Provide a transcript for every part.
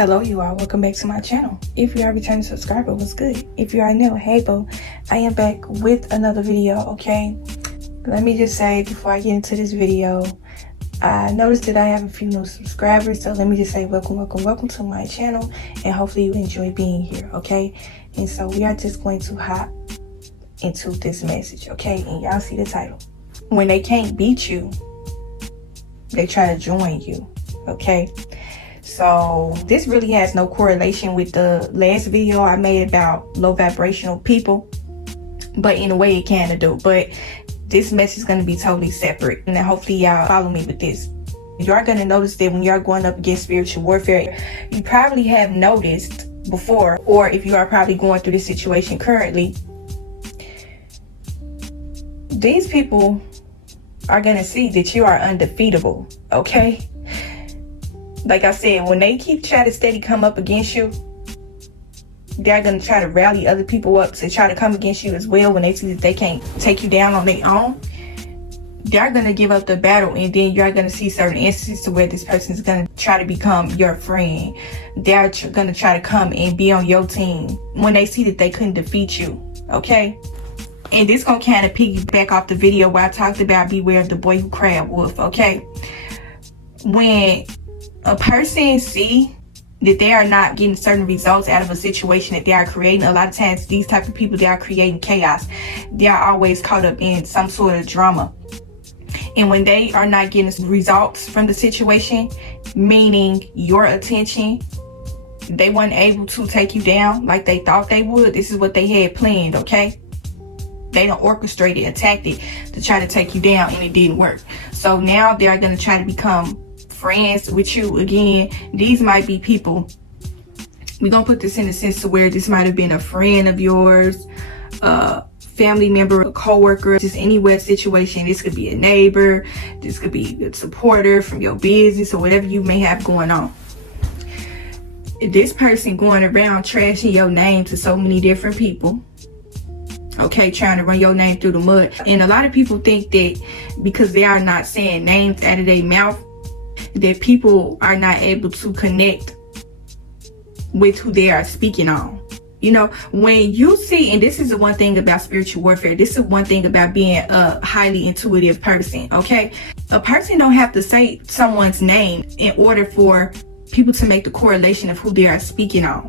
Hello you all, welcome back to my channel. If you are a returning subscriber, what's good? If you are new, hey boo, I am back with another video, okay? Let me just say before I get into this video, I noticed that I have a few new subscribers, so let me just say welcome to my channel, and hopefully you enjoy being here, okay? And so we are just going to hop into this message, okay? And y'all see the title. When they can't beat you, they try to join you, okay? So this really has no correlation with the last video I made about low vibrational people, but in a way it kind of do. But this message is going to be totally separate, and then hopefully y'all follow me with this. You are going to notice that when you're going up against spiritual warfare, you probably have noticed before, or if you are probably going through this situation currently, these people are going to see that you are undefeatable, okay? Like I said, when they keep trying to steady come up against you, they're going to try to rally other people up to try to come against you as well. When they see that they can't take you down on their own, they're going to give up the battle, and then you're going to see certain instances where this person is going to try to become your friend. They're going to try to come and be on your team when they see that they couldn't defeat you, okay? And this going to kind of piggyback off the video where I talked about beware of the boy who cried wolf, okay? When a person see that they are not getting certain results out of a situation that they are creating, a lot of times these type of people, they are creating chaos. They are always caught up in some sort of drama. And when they are not getting results from the situation, meaning your attention, they weren't able to take you down like they thought they would. This is what they had planned, okay? They done orchestrated a tactic to try to take you down, and it didn't work. So now they are going to try to become friends with you again. These might be people, we're gonna put this in the sense to where this might have been a friend of yours, a family member, a co-worker, just anywhere situation. This could be a neighbor, this could be a supporter from your business or whatever you may have going on. This person going around trashing your name to so many different people, okay, trying to run your name through the mud. And a lot of people think that because they are not saying names out of their mouth, that people are not able to connect with who they are speaking on. You know, when you see, and this is the one thing about spiritual warfare, this is one thing about being a highly intuitive person, okay? A person don't have to say someone's name in order for people to make the correlation of who they are speaking on.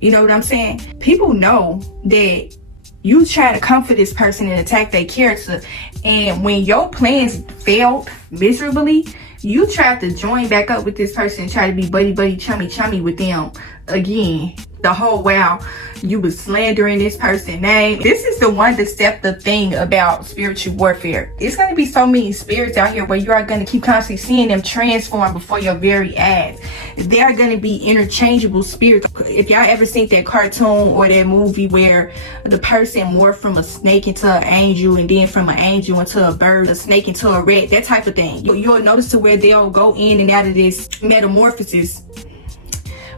You know what I'm saying? People know that you try to comfort this person and attack their character, and when your plans failed miserably, you tried to join back up with this person and try to be buddy chummy with them again. The whole while you was slandering this person's name. This is the one deceptive thing about spiritual warfare. It's going to be so many spirits out here where you are going to keep constantly seeing them transform before your very eyes. They are going to be interchangeable spirits. If y'all ever seen that cartoon or that movie where the person morphed from a snake into an angel, and then from an angel into a bird, a snake into a rat, that type of thing. You'll notice to where they'll go in and out of this metamorphosis,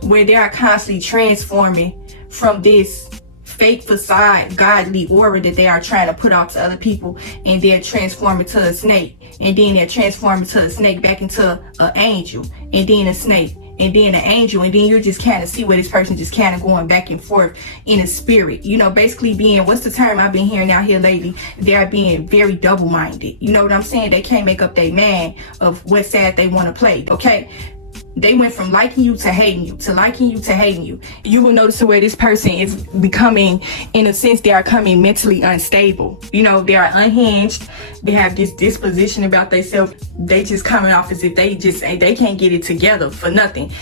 where they are constantly transforming from this fake facade godly aura that they are trying to put out to other people, and they're transforming to a snake, and then they're transforming to a snake back into an angel, and then a snake, and then an angel, and then you just kind of see where this person just kind of going back and forth in a spirit, you know, basically being, what's the term I've been hearing out here lately, they're being very double-minded. You know what I'm saying? They can't make up their mind of what side they want to play, okay? They went from liking you to hating you, to liking you to hating you. You will notice where this person is becoming, in a sense, they are coming mentally unstable. You know, they are unhinged. They have this disposition about themselves. They just coming off as if they can't get it together for nothing.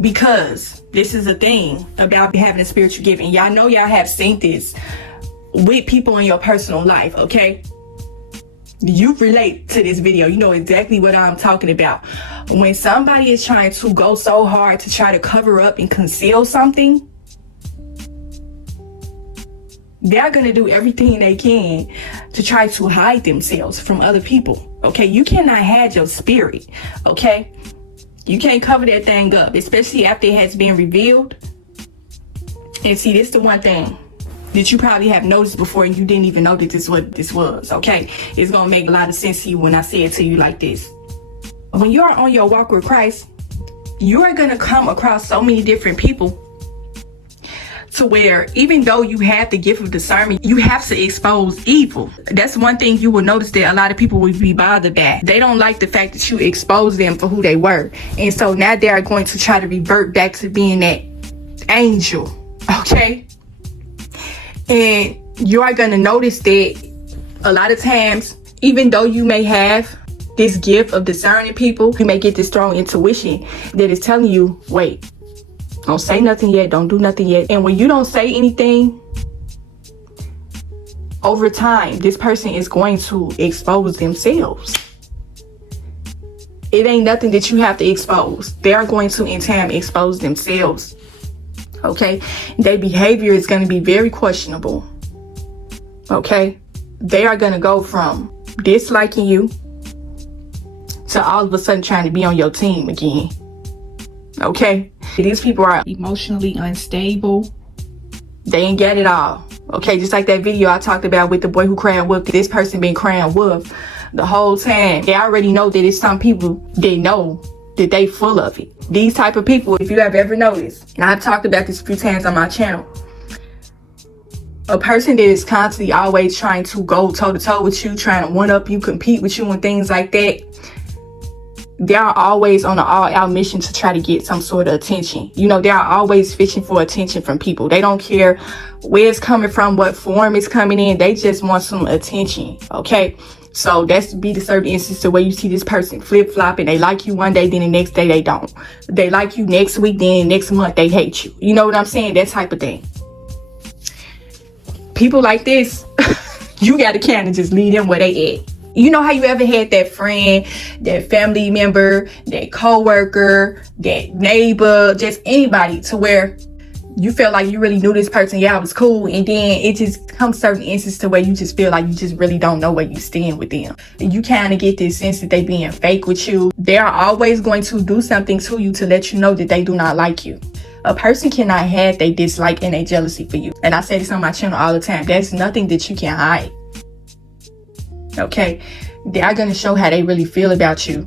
Because this is a thing about having a spiritual gift. And y'all know y'all have seen this with people in your personal life, okay? You relate to this video. You know exactly what I'm talking about. When somebody is trying to go so hard to try to cover up and conceal something, they're going to do everything they can to try to hide themselves from other people, okay? You cannot hide your spirit, okay? You can't cover that thing up, especially after it has been revealed. And see, this is the one thing that you probably have noticed before and you didn't even know that this is what this was, okay? It's gonna make a lot of sense to you when I say it to you like this. When you're on your walk with Christ, you are going to come across so many different people to where even though you have the gift of discernment, you have to expose evil. That's one thing you will notice that a lot of people will be bothered by. They don't like the fact that you expose them for who they were. And so now they are going to try to revert back to being that angel. Okay? And you are going to notice that a lot of times, even though you may have this gift of discerning people, you may get this strong intuition that is telling you, wait, don't say nothing yet. Don't do nothing yet. And when you don't say anything, over time, this person is going to expose themselves. It ain't nothing that you have to expose. They are going to, in time, expose themselves. Okay? Their behavior is going to be very questionable. Okay? They are going to go from disliking you to all of a sudden trying to be on your team again. Okay? These people are emotionally unstable. They ain't get it all. Okay, just like that video I talked about with the boy who cried wolf. This person been crying wolf the whole time. They already know that it's some people that know that they full of it. These type of people, if you have ever noticed, and I've talked about this a few times on my channel, a person that is constantly always trying to go toe-to-toe with you, trying to one-up you, compete with you and things like that, they are always on an all-out mission to try to get some sort of attention. You know, they are always fishing for attention from people. They don't care where it's coming from, what form it's coming in. They just want some attention, okay? So that's be the certain instance where you see this person flip-flopping. They like you one day, then the next day they don't. They like you next week, then next month they hate you. You know what I'm saying? That type of thing. People like this, you got to kind of just leave them where they at. You know how you ever had that friend, that family member, that coworker, that neighbor, just anybody to where you feel like you really knew this person, yeah, it was cool, and then it just comes certain instances to where you just feel like you just really don't know where you stand with them. And you kind of get this sense that they being fake with you. They are always going to do something to you to let you know that they do not like you. A person cannot have their dislike and their jealousy for you. And I say this on my channel all the time. There's nothing that you can hide. Okay, they are going to show how they really feel about you,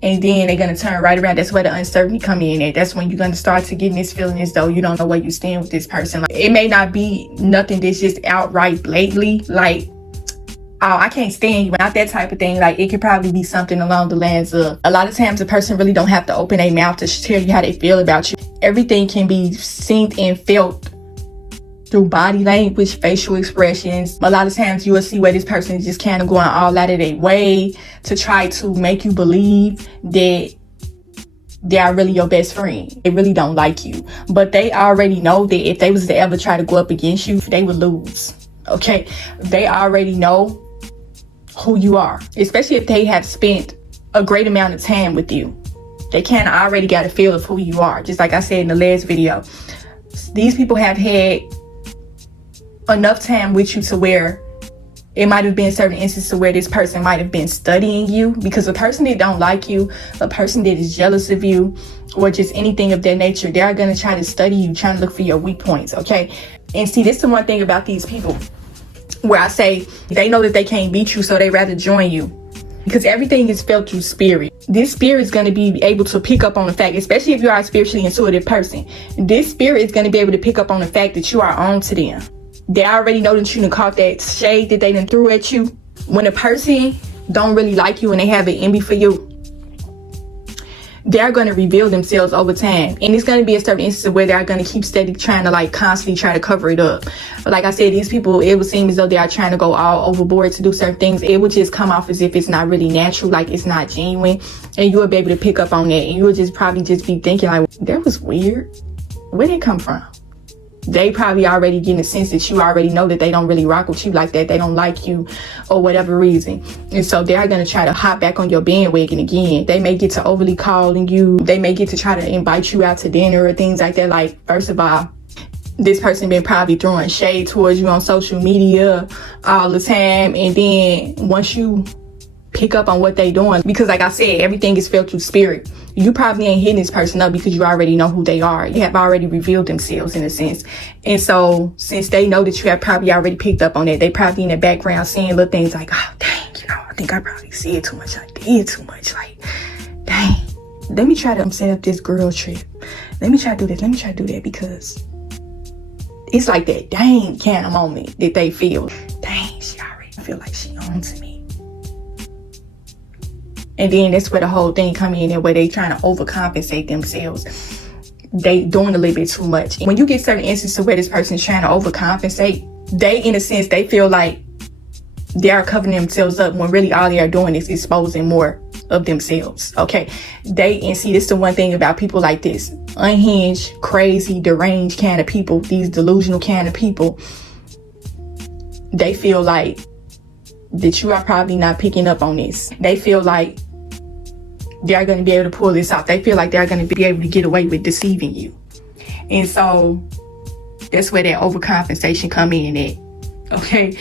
and then they're going to turn right around. That's where the uncertainty come in at. That's when you're going to start to get this feeling as though you don't know where you stand with this person. Like, it may not be nothing that's just outright blatantly like, oh, I can't stand you, not that type of thing. Like, it could probably be something along the lines of, a lot of times a person really don't have to open their mouth to tell you how they feel about you. Everything can be seen and felt through body language, facial expressions. A lot of times you will see where this person is just kind of going all out of their way to try to make you believe that they are really your best friend. They really don't like you. But they already know that if they was to ever try to go up against you, they would lose. Okay? They already know who you are. Especially if they have spent a great amount of time with you. They kind of already got a feel of who you are. Just like I said in the last video. These people have had enough time with you to where it might have been certain instances where this person might have been studying you, because a person that don't like you, a person that is jealous of you, or just anything of that nature, they are going to try to study you, trying to look for your weak points. Okay? And see, this is the one thing about these people where I say they know that they can't beat you, so they rather join you, because everything is felt through spirit. This spirit is going to be able to pick up on the fact, especially if you are a spiritually intuitive person, this spirit is going to be able to pick up on the fact that you are on to them. They already know that you done caught that shade that they done threw at you. When a person don't really like you and they have an envy for you, they're going to reveal themselves over time. And it's going to be a certain instance where they're going to keep steady trying to like constantly try to cover it up. But like I said, these people, it would seem as though they are trying to go all overboard to do certain things. It would just come off as if it's not really natural, like it's not genuine. And you would be able to pick up on that. And you would just probably just be thinking like, that was weird. Where did it come from? They probably already getting a sense that you already know that they don't really rock with you like that. They don't like you or whatever reason. And so they're going to try to hop back on your bandwagon again. They may get to overly calling you. They may get to try to invite you out to dinner or things like that. Like, first of all, this person been probably throwing shade towards you on social media all the time. And then once you pick up on what they doing, because like I said, everything is felt through spirit. You probably ain't hitting this person up because you already know who they are. You have already revealed themselves in a sense. And so since they know that you have probably already picked up on it, they probably in the background seeing little things like, oh dang, you know, I think I probably said too much, I did too much, like dang, let me try to set up this girl trip. Let me try to do this. Let me try to do that, because it's like that dang kind of moment that they feel. Dang, she already feel like she owns me. And then that's where the whole thing come in, and where they trying to overcompensate themselves. They doing a little bit too much. When you get certain instances where this person's trying to overcompensate, they, in a sense, they feel like they are covering themselves up, when really all they are doing is exposing more of themselves. Okay, and see, this is the one thing about people like this, unhinged, crazy, deranged kind of people, these delusional kind of people. They feel like that you are probably not picking up on this. They feel like they're going to be able to pull this off. They feel like they're going to be able to get away with deceiving you. And so that's where that overcompensation come in at. Okay.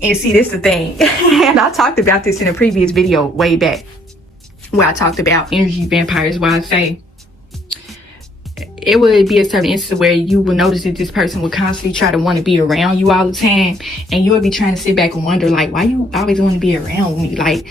And see, this is the thing. And I talked about this in a previous video way back, where I talked about energy vampires, where I say it would be a certain instance where you will notice that this person would constantly try to want to be around you all the time. And you would be trying to sit back and wonder, like, why you always want to be around me? Like,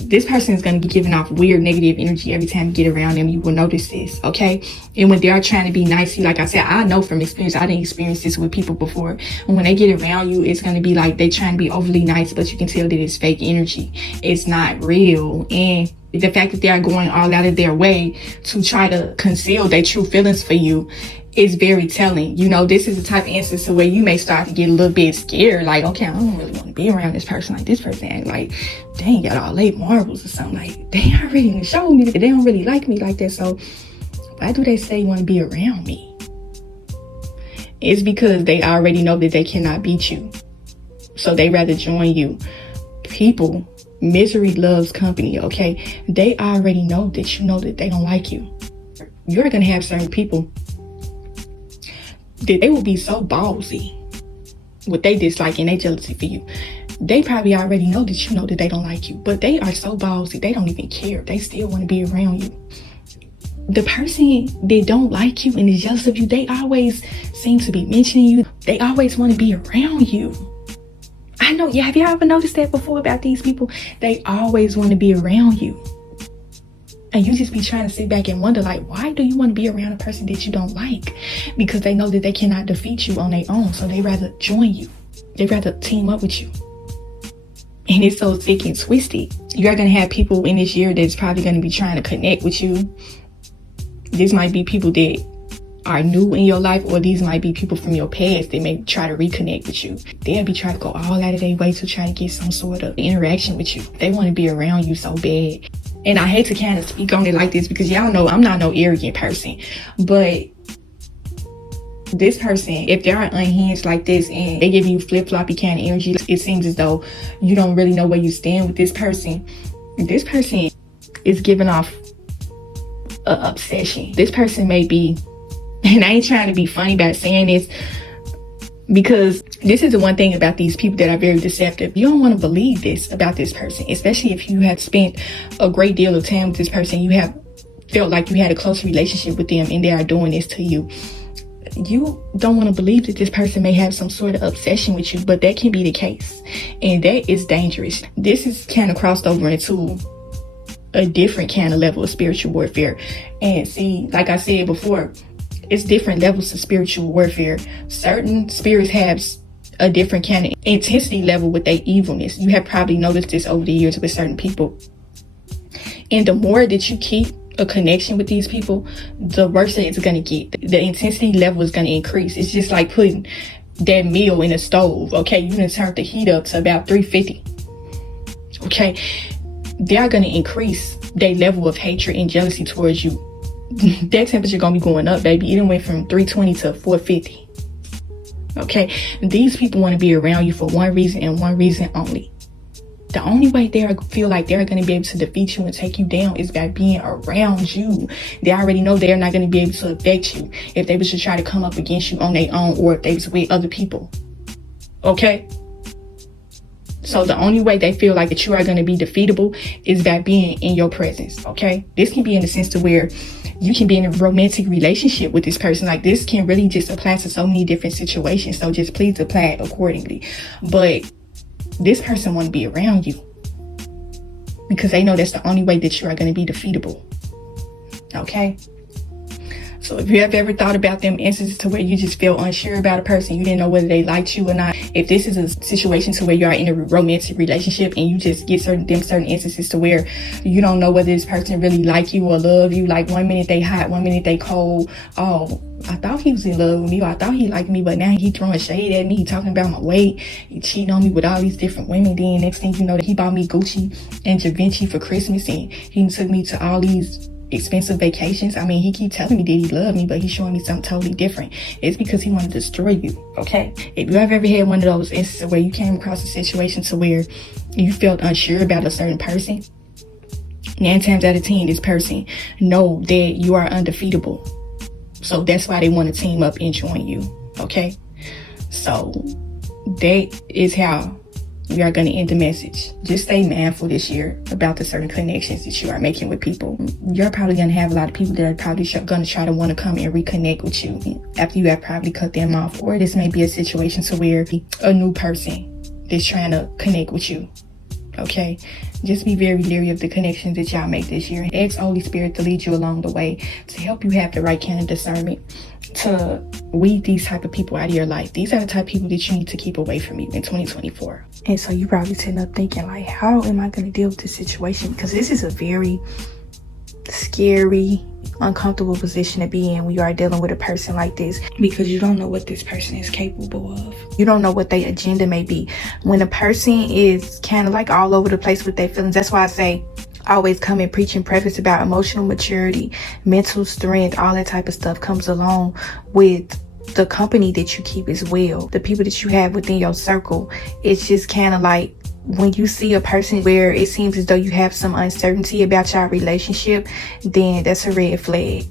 this person is going to be giving off weird negative energy every time you get around them. You will notice this, okay? And when they're trying to be nice to you, like I said, I know from experience, I didn't experience this with people before. And when they get around you, it's going to be like they trying to be overly nice, but you can tell that it's fake energy. It's not real. And the fact that they are going all out of their way to try to conceal their true feelings for you is very telling. You know, this is the type of instance where you may start to get a little bit scared. Like, okay, I don't really want to be around this person. Like, this person act like they ain't got all late marbles or something. Like, they already showed me that they don't really like me like that. So why do they say you want to be around me? It's because they already know that they cannot beat you. So they rather join you. People, misery loves company, okay? They already know that you know that they don't like you. You're going to have certain people that they will be so ballsy with they dislike and they jealousy for you. They probably already know that you know that they don't like you, but they are so ballsy, they don't even care. They still want to be around you. The person that don't like you and is jealous of you, they always seem to be mentioning you. They always want to be around you. I know, yeah, have you ever noticed that before about these people? They always want to be around you. And you just be trying to sit back and wonder, like, why do you want to be around a person that you don't like? Because they know that they cannot defeat you on their own. So they rather join you. They rather team up with you. And it's so sick and twisted. You're going to have people in this year that's probably going to be trying to connect with you. This might be people that are new in your life, or these might be people from your past that may try to reconnect with you. They'll be trying to go all out of their way to try to get some sort of interaction with you. They want to be around you so bad. And I hate to kind of speak on it like this, because y'all know I'm not no arrogant person. But this person, if they're unhinged like this and they give you flip-floppy kind of energy, it seems as though you don't really know where you stand with this person. This person is giving off an obsession. This person may be, and I ain't trying to be funny about saying this, because this is the one thing about these people that are very deceptive. You don't want to believe this about this person, especially if you have spent a great deal of time with this person. You have felt like you had a close relationship with them and they are doing this to you. You don't want to believe that this person may have some sort of obsession with you, but that can be the case. And that is dangerous. This is kind of crossed over into a different kind of level of spiritual warfare. And see, like I said before, it's different levels of spiritual warfare. Certain spirits have a different kind of intensity level with their evilness. You have probably noticed this over the years with certain people. And the more that you keep a connection with these people, the worse it's going to get. The intensity level is going to increase. It's just like putting that meal in a stove. Okay, you can turn the heat up to about 350. Okay, they're going to increase their level of hatred and jealousy towards you. That temperature gonna be going up, baby. It went from 320 to 450. Okay, these people want to be around you for one reason and one reason only. The only way they feel like they're going to be able to defeat you and take you down is by being around you. They already know they're not going to be able to affect you if they was to try to come up against you on their own, or if they was with other people. Okay, so the only way they feel like that you are going to be defeatable is by being in your presence. Okay, this can be in the sense to where you can be in a romantic relationship with this person. Like, this can really just apply to so many different situations. So just please apply it accordingly. But this person want to be around you. because they know that's the only way that you are going to be defeatable. Okay? So if you have ever thought about them instances to where you just feel unsure about a person, you didn't know whether they liked you or not. If this is a situation to where you are in a romantic relationship and you just get certain instances to where you don't know whether this person really like you or love you. Like 1 minute they hot, 1 minute they cold. Oh, I thought he was in love with me, or I thought he liked me, but now he throwing shade at me. He talking about my weight. He cheating on me with all these different women. Then next thing you know, he bought me Gucci and Givenchy for Christmas, and he took me to all these expensive vacations. I mean, he keep telling me that he loved me, but he's showing me something totally different. It's because he wanted to destroy you. Okay? If you have ever had one of those instances where you came across a situation to where you felt unsure about a certain person, 9 times out of 10, this person know that you are undefeatable. So that's why they want to team up and join you. Okay? So that is how we are going to end the message. Just stay mindful this year about the certain connections that you are making with people. You're probably going to have a lot of people that are probably going to try to want to come and reconnect with you after you have probably cut them off. Or this may be a situation to where a new person is trying to connect with you. Okay? Just be very leery of the connections that y'all make this year. Ask Holy Spirit to lead you along the way to help you have the right kind of discernment to weed these type of people out of your life. These are the type of people that you need to keep away from you in 2024. And so you probably sitting up thinking like, how am I going to deal with this situation? Because this is a very scary, uncomfortable position to be in when you are dealing with a person like this, because you don't know what this person is capable of. You don't know what their agenda may be. When a person is kind of like all over the place with their feelings, that's why I say always come and preach and preface about emotional maturity, mental strength, all that type of stuff comes along with the company that you keep as well. The people that you have within your circle. It's just kind of like when you see a person where it seems as though you have some uncertainty about your relationship, then that's a red flag.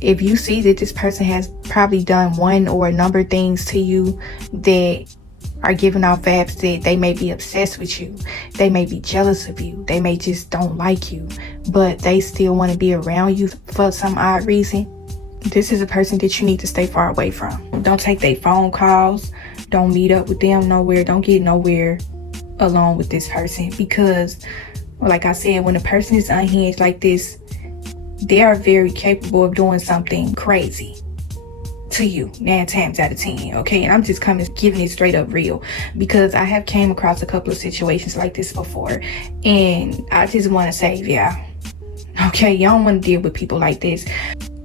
If you see that this person has probably done one or a number of things to you that are giving off vibes that they may be obsessed with you, they may be jealous of you, they may just don't like you, but they still want to be around you for some odd reason, this is a person that you need to stay far away from. Don't take their phone calls. Don't meet up with them nowhere. Don't get nowhere alone with this person, because like I said, when a person is unhinged like this, they are very capable of doing something crazy to you 9 times out of 10. Okay? And I'm just giving it straight up real, because I have came across a couple of situations like this before, and I just want to say, yeah, okay, you don't want to deal with people like this.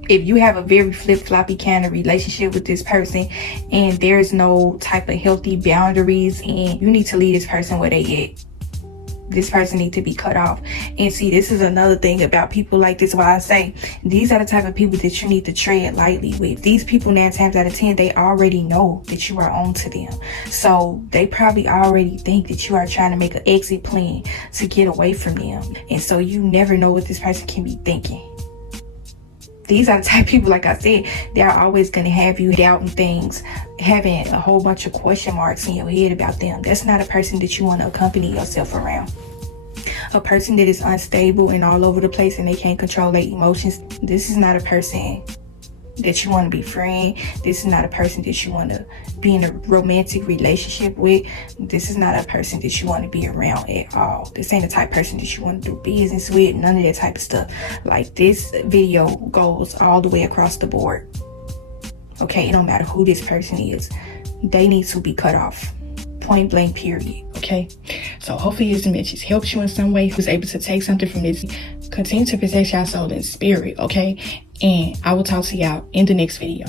If you have a very flip-floppy kind of relationship with this person and there's no type of healthy boundaries, and you need to leave this person where they at. This person needs to be cut off. And see, this is another thing about people like this, why I say these are the type of people that you need to tread lightly with. These people 9 times out of 10, they already know that you are on to them. So they probably already think that you are trying to make an exit plan to get away from them. And so you never know what this person can be thinking. These are the type of people, like I said, they are always going to have you doubting things, having a whole bunch of question marks in your head about them. That's not a person that you want to accompany yourself around. A person that is unstable and all over the place and they can't control their emotions, this is not a person that you want to be friend. This is not a person that you want to be in a romantic relationship with. This is not a person that you want to be around at all. This ain't the type of person that you want to do business with. None of that type of stuff. Like, this video goes all the way across the board. Okay, it don't matter who this person is. They need to be cut off. Point blank, period. Okay, so hopefully this message helps you in some way, who's able to take something from this. Continue to protect your soul and spirit, okay? And I will talk to y'all in the next video.